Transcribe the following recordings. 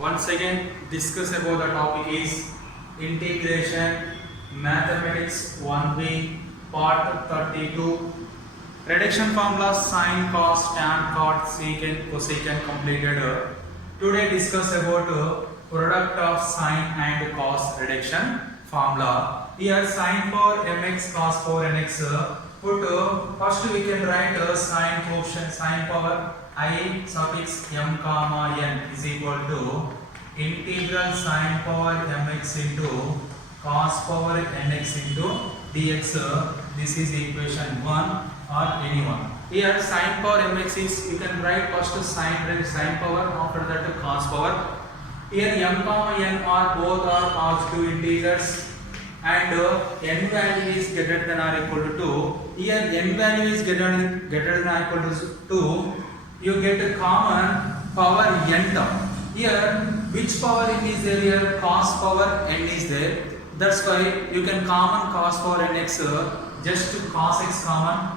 once again discuss about the topic is integration mathematics 1b part 32 reduction formula sin cos tan cot secant cosecant completed. Today discuss about product of sin and cos reduction formula. Here sin for mx cos for nx put first we can write sin quotient sin power I suffix m comma n is equal to integral sin power mx into cos power nx into dx. This is equation 1 or any one. Here sin power mx is you can write first sin power, after that cos power. Here m comma n are both are positive integers and n value is greater than or equal to 2. Here n value is greater than or equal to 2. You get a common power n term. Here which power n is there? Here cos power n is there. That's why you can common cos power nx, just to cos x common.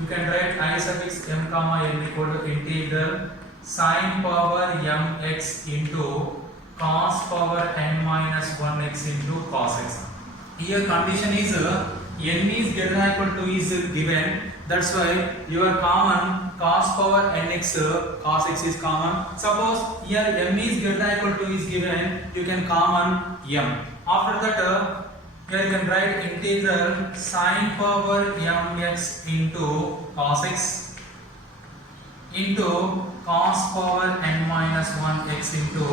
You can write I suffix m comma n equal to integral sin power mx into cos power n minus 1x into cos x. Here condition is n is greater than or equal to is given. That's why your common cos power nx cos x is common. Suppose here m is greater than or equal to is given, you can common m. After that here you can write integral sin power mx into cos x into cos power n minus 1x into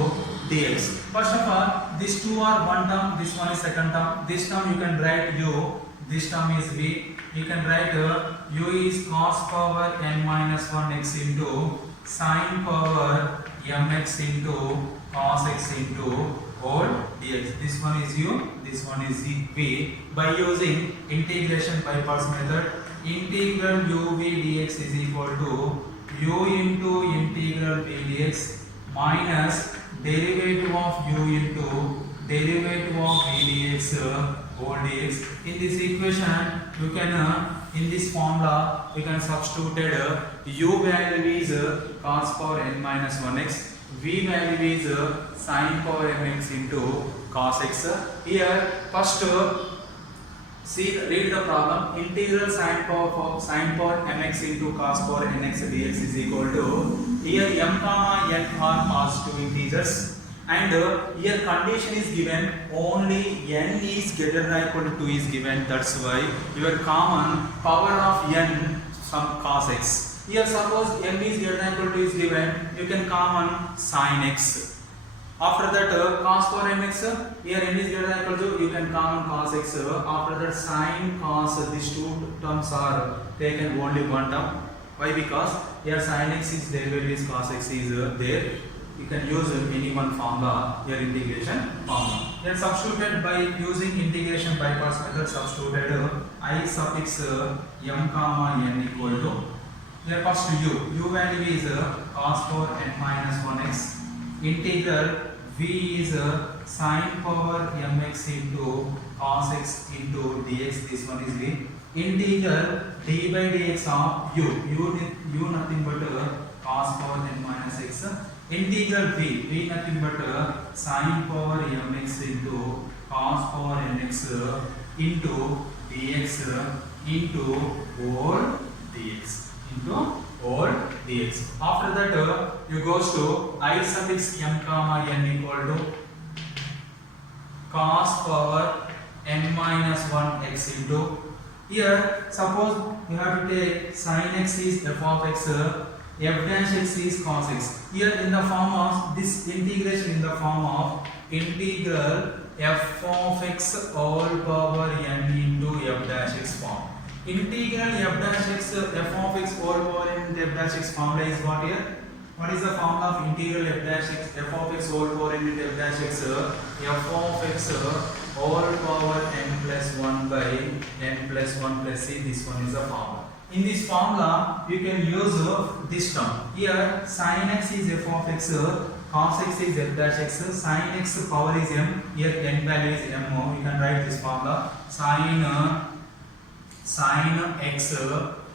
dx. First of all, these two are one term, this one is second term. This term you can write u, this term is v. You can write u is cos power n minus 1x into sin power mx into cos x into whole dx. This one is u, this one is v. By using integration by parts method, integral uv dx is equal to u into integral v dx minus derivative of u into derivative of v dx whole dx. In this equation you can in this formula we can substitute u value is cos power n minus 1x, v value is sin power mx into cos x. Here first see, read the problem. Integral sin power mx into cos power nx dx is equal to, here m comma n are positive integers and here condition is given only n is greater than or equal to 2 is given. That's why your common power of n some cos x. Here suppose m is greater than or equal to is given, you can common sin x. After that cos power mx, here n is greater than or equal to, you can common cos x. After that sin cos, these two terms are taken only one term. Why? Because here sin x is derivative is cos x is there. You can use any one formula, here integration formula. Then substituted by using integration by parts method, substituted I suffix m comma n equal to, here first u value is cos power n minus 1x, integral v is sin power mx into cos x into dx. This one is v. Integral d by dx of u nothing but cos power n minus x. Integral v nothing but sin power mx into cos power nx into dx into whole dx into whole dx. After that you goes to I suffix m comma n equal to cos power n minus 1x into, here suppose you have to take sin x is f of x, f dash x is cos x. Here in the form of this integration, in the form of integral f of x all power n into f dash x form. Integral f dash x f of x all power n into f dash x formula is what here? What is the formula of integral f dash x f of x all power n into f dash x? F of x all power n plus 1 by n plus 1 plus c. This one is the formula. In this formula you can use this term. Here sin x is f of x, cos x is f dash x, sin x power is m, here n value is m. You can write this formula sin x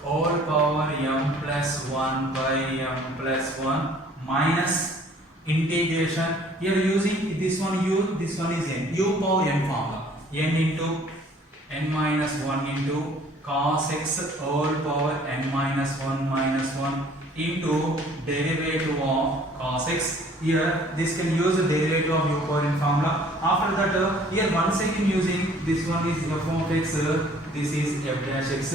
all power m plus 1 by m plus 1 minus integration. Here using this one u, this one is n. U power n formula. N into n minus 1 into cos x whole power n minus 1 into derivative of cos x. Here this can use the derivative of u power n formula. After that here once again using this one is f of x, this is f dash x.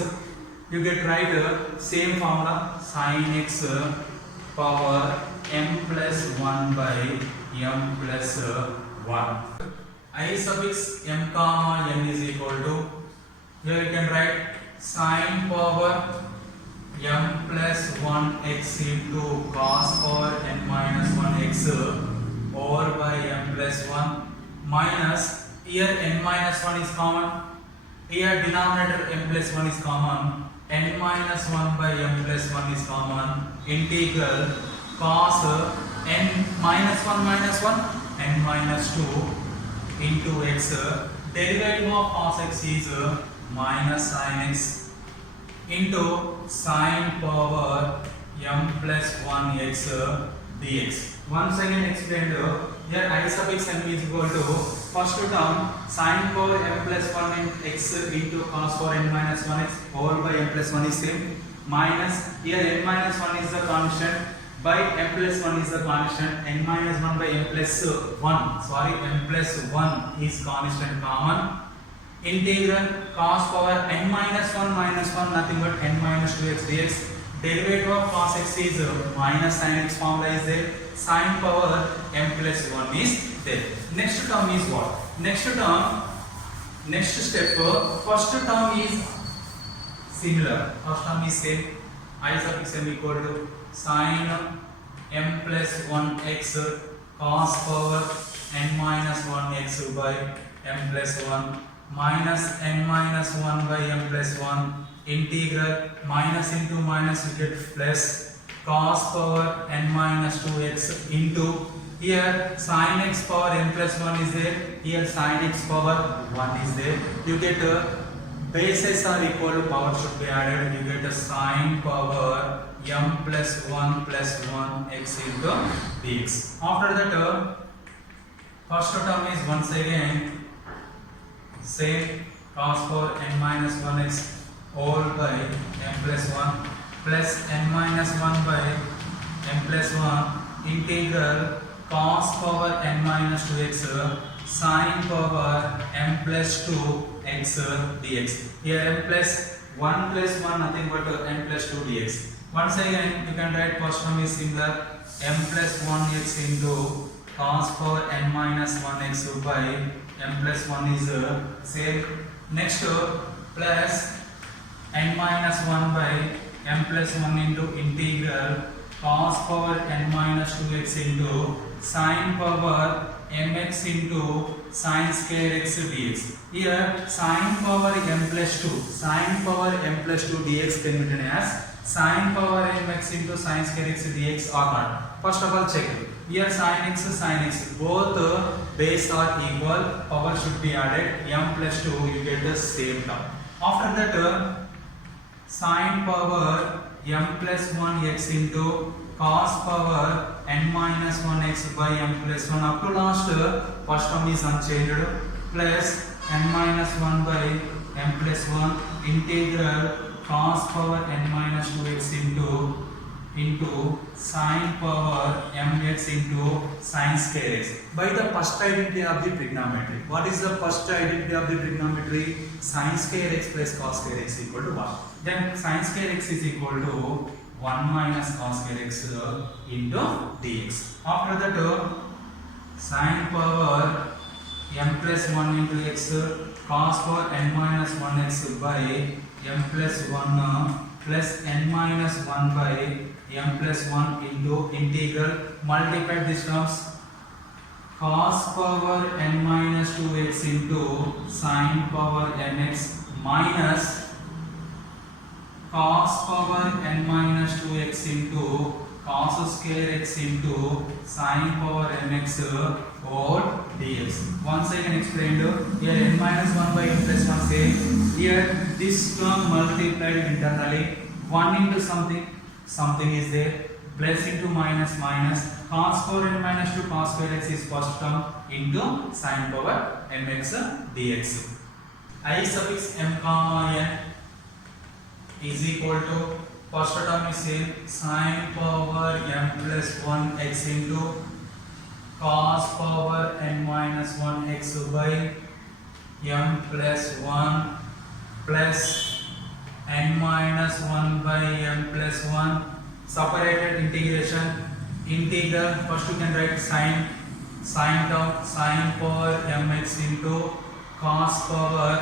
You get right same formula sin x power m plus 1 by m plus 1. I suffix m comma n is equal to, here you can write sin power m plus 1 x into cos power n minus 1 x over by m plus 1 minus, here n minus 1 is common, here denominator m plus 1 is common, n minus 1 by m plus 1 is common, integral cos n minus 1 n minus 2 into x, derivative of cos x is minus sin x into sin power m plus 1 x dx. Once again explained, here I suffix m is equal to first term sin power m plus 1 x into cos power n minus 1 x over by m plus 1 is same, minus here n minus 1 is the constant by m plus 1 is the constant, n minus 1 by m plus 1, sorry m plus 1 is constant common, integral cos power n minus 1 nothing but n minus 2x dx, derivative of cos x is minus sin x formula is there, sin power m plus 1 is there. Next term is what? Next step, first term is similar, first term is same, I suffix m equal to sin m plus 1 x cos power n minus 1 x by m plus 1 minus n minus 1 by m plus 1 integral minus into minus you get plus cos power n minus 2x into, here sin x power n plus 1 is there, here sin x power 1 is there, you get bases are equal to power should be added, you get a sin power m plus 1 x into dx. After that first term is once again same, cos power n minus 1 x all by m plus 1 plus n minus 1 by m plus 1 integral cos power n minus 2x sin power m plus 2 x dx. Here m plus 1 nothing but n plus 2 dx. Once again you can write first term is similar, m plus 1 x into cos power n minus 1 x by m plus 1 is same. Next plus n minus 1 by m plus 1 into integral cos power n minus 2x into sin power mx into sin square x dx. Here sin power m plus 2, sin power m plus 2 dx can be written as sin power mx into sin square x dx or not. First of all check. Here sin x, both base are equal, power should be added, m plus 2 you get the same term. After that sin power m plus 1 x into cos power n minus 1 x by m plus 1 up to last first term is unchanged plus n minus 1 by m plus 1 integral cos power n minus 2 x into sin power mx into sin square x by the first identity of the trigonometry. What is the first identity of the trigonometry? Sin square x plus cos square x equal to 1. Then sin square x is equal to 1 minus cos square x into dx. After that sin power m plus 1 into x cos power n minus 1 x by m plus 1 plus n minus 1 by m plus 1 into integral multiply these terms cos power n minus 2x into sin power mx minus cos power n minus 2x into cos square x into sin power mx over dx. Once I can explain here n minus 1 by n plus 1 say here this term multiplied internally 1 into something is there, plus into minus, cos power n minus 2 cos square x is first term into sin power mx dx. I suffix m comma n is equal to first term is same sin power m plus 1 x into cos power n minus 1 x by m plus 1 plus n minus 1 by m plus 1 separated integration integral first you can write sin term sin power mx into cos power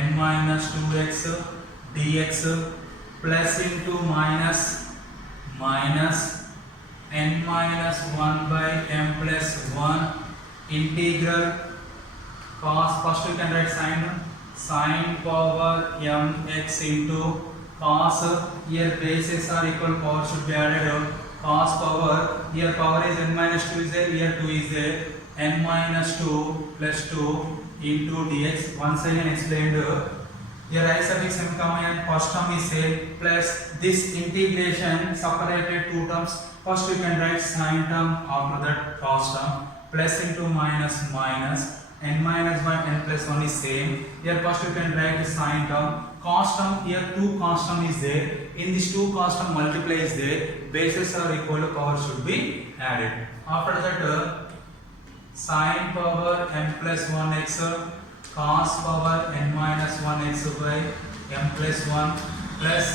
n minus 2x dx plus into minus n minus 1 by m plus 1 integral cos first you can write sin power mx into cos here bases are equal power should be added cos power here power is n minus 2 is there here 2 is there n minus 2 plus 2 into dx once again explained here I suffix m comma n first term is same plus this integration separated two terms first you can write sin term after that cos term plus into minus n minus 1 n plus 1 is same here first you can write the sin term cos term here 2 cos term is there in this 2 cos term multiply is there bases are equal power should be added after that sin power m plus 1 x cos power n minus 1 x by m plus 1 plus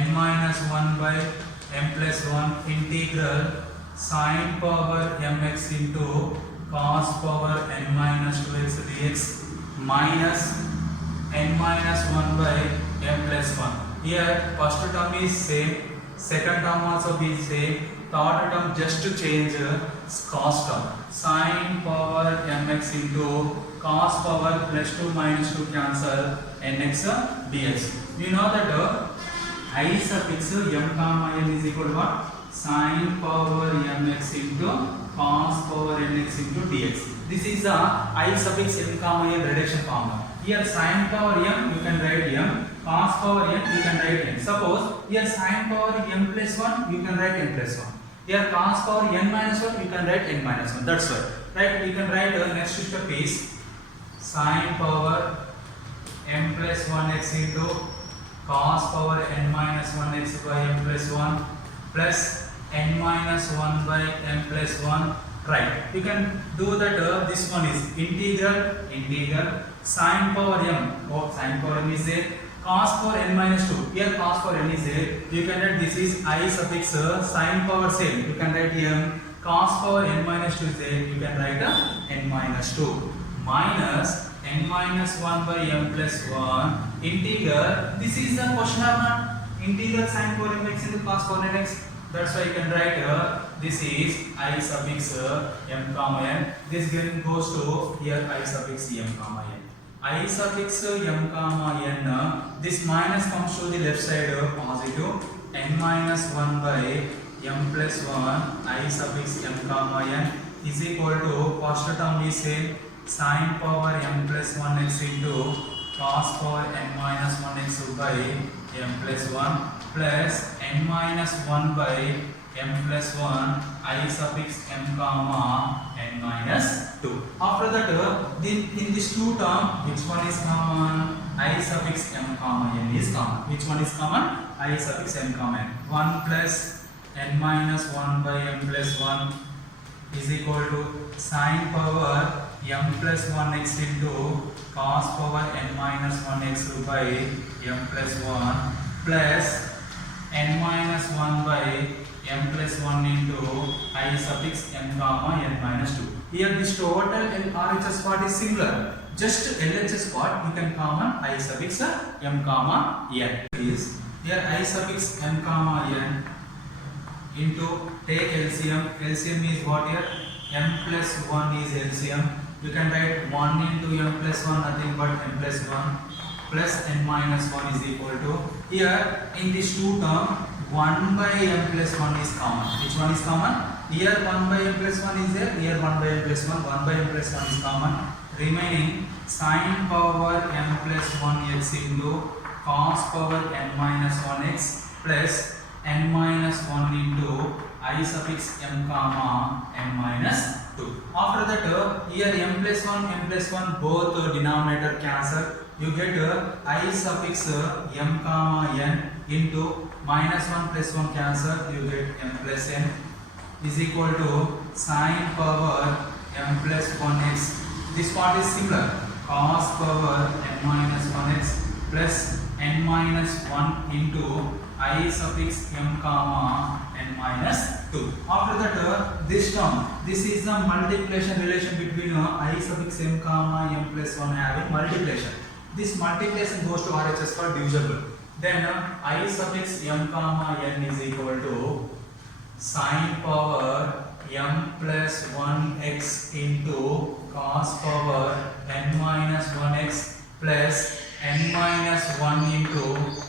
n minus 1 by m plus 1 integral sin power mx into cos power n minus 2x dx minus n minus 1 by m plus 1. Here first term is same, second term also be same, third term just to change cos term. Sin power mx into cos power plus 2 minus 2 cancel nx dx. You know that I suffix m comma n is equal to what? Sin power mx into cos power nx into dx. This is the I suffix m comma n reduction formula. Here sin power m you can write m, cos power n you can write n. Suppose here sin power m plus 1 you can write n plus 1. Here cos power n minus 1 you can write n minus 1. That's why. Right? You can write next step is sin power m plus 1 x into cos power n minus 1 x by m plus 1 plus n minus 1 by m plus 1. Right, you can do that this one is integral sin power m sin power m is there cos power n minus 2 here cos power n is there you can write this is I suffix sin power same you can write m cos power n minus 2 is there you can write n minus 2 minus n minus 1 by m plus 1 integral this is the question or not integral sin power mx into cos power nx. That's why you can write this is I suffix m comma n. This again goes to here I suffix m comma n. I suffix m comma n. This minus comes to the left side positive. N minus 1 by m plus 1 I suffix m comma n is equal to first term is same sin power m plus 1 x into cos power n minus 1 x by m plus 1 plus n minus 1 by m plus 1 I suffix m comma n minus 2. After that in this two term which one is common? I suffix m comma n is common. Which one is common? I suffix m comma n. 1 plus n minus 1 by m plus 1 is equal to sin power m plus 1 x into cos power n minus 1 x by m plus 1 plus n minus 1 by m plus 1 into I suffix m comma n minus 2. Here this total and RHS part is similar. Just LHS part you can common I suffix m comma n. Here I suffix m comma n into take LCM. LCM is what here? M plus 1 is LCM. You can write 1 into m plus 1 nothing but m plus 1 plus n minus 1 is equal to here in this two term 1 by m plus 1 is common. Which one is common? Here 1 by m plus 1 is there. Here 1 by m plus 1. 1 by m plus 1 is common. Remaining sin power m plus 1 x into cos power n minus 1 x plus n minus 1 into I suffix m comma n minus 2. After that here m plus 1 both denominator cancel. You get I suffix m comma n into minus 1 plus 1 cancel. You get m plus n is equal to sin power m plus 1x. This part is similar. Cos power n minus 1x plus n minus 1 into I suffix m comma n minus 2. After that this term, this is the multiplication relation between I suffix m comma m plus 1 having multiplication. This multiplication goes to RHS for divisible. Then I suffix m comma n is equal to sin power m plus 1x into cos power n minus 1x plus n minus 1 into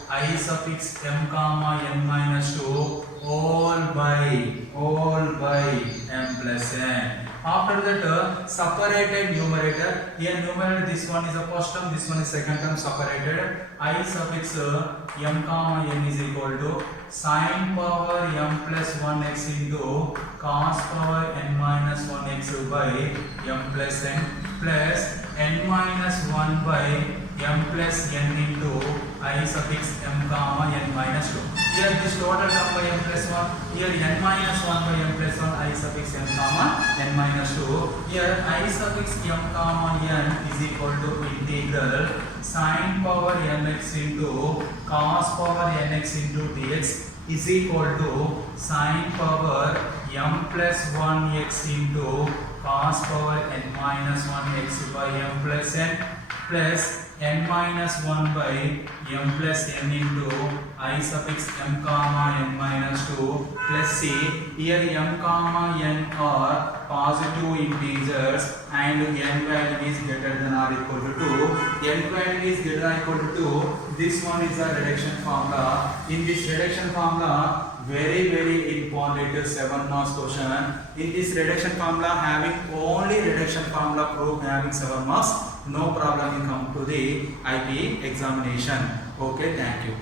I suffix m comma n minus 2 all by m plus n. After that separated numerator. Here numerator, this one is a first term, this one is second term separated. I suffix m comma n is equal to sin power m plus 1x into cos power n minus 1x by m plus n plus n minus 1 by m plus n into I suffix m comma n minus 2. Here this total term by m plus 1. Here n minus 1 by m plus 1 I suffix m comma n minus 2. Here I suffix m comma n is equal to integral sin power mx into cos power nx into dx is equal to sin power m plus 1x into cos power n minus 1x by m plus n plus n minus 1 by m plus n into I suffix m comma n minus 2 plus c. Here m comma n are positive integers and n value is greater than or equal to 2. N value is greater than or equal to 2. This one is a reduction formula. In this reduction formula, very important 7 marks question. In this reduction formula, having only reduction formula proof having 7 marks, no problem will come to the IP examination. Okay, thank you.